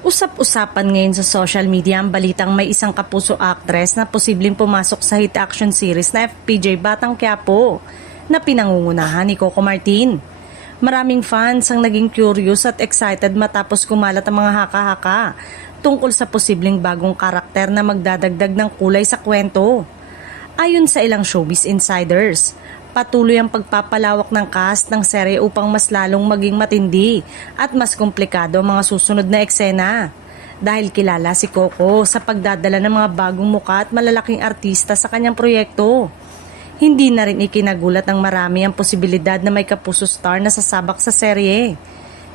Usap-usapan ngayon sa social media ang balitang may isang kapuso actress na posibleng pumasok sa hit action series na FPJ Batang Quiapo na pinangungunahan ni Coco Martin. Maraming fans ang naging curious at excited matapos kumalat ang mga haka-haka tungkol sa posibleng bagong karakter na magdadagdag ng kulay sa kwento. Ayon sa ilang showbiz insiders, patuloy ang pagpapalawak ng cast ng serye upang mas lalong maging matindi at mas komplikado ang mga susunod na eksena. Dahil kilala si Coco sa pagdadala ng mga bagong muka at malalaking artista sa kanyang proyekto. Hindi na rin ikinagulat ng marami ang posibilidad na may kapuso star na sasabak sa serye.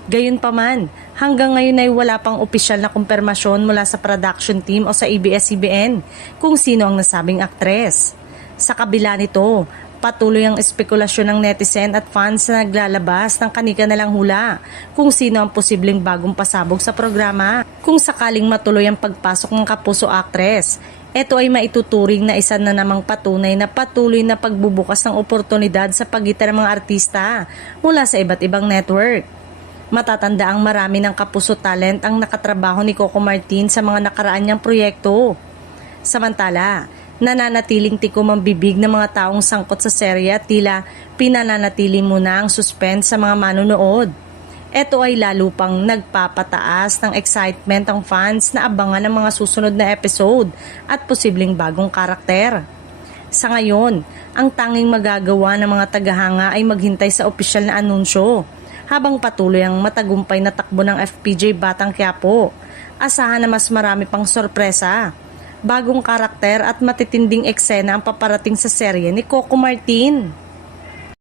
Gayunpaman, hanggang ngayon ay wala pang opisyal na kumpirmasyon mula sa production team o sa ABS-CBN kung sino ang nasabing aktres. Sa kabila nito, patuloy ang espekulasyon ng netizen at fans na naglalabas ng kanika-nalang hula kung sino ang posibleng bagong pasabog sa programa. Kung sakaling matuloy ang pagpasok ng kapuso actress, ito ay maituturing na isa na namang patunay na patuloy na pagbubukas ng oportunidad sa pagitan ng mga artista mula sa iba't ibang network. Matatanda ang marami ng kapuso talent ang nakatrabaho ni Coco Martin sa mga nakaraan niyang proyekto. Samantala, nananatiling tikom ang bibig ng mga taong sangkot sa serye at tila pinananatili muna ang suspense sa mga manonood. Ito ay lalo pang nagpapataas ng excitement ang fans na abangan ang mga susunod na episode at posibleng bagong karakter. Sa ngayon, ang tanging magagawa ng mga tagahanga ay maghintay sa opisyal na anunsyo habang patuloy ang matagumpay na takbo ng FPJ Batang Quiapo. Asahan na mas marami pang sorpresa, bagong karakter at matitinding eksena ang paparating sa serye ni Coco Martin.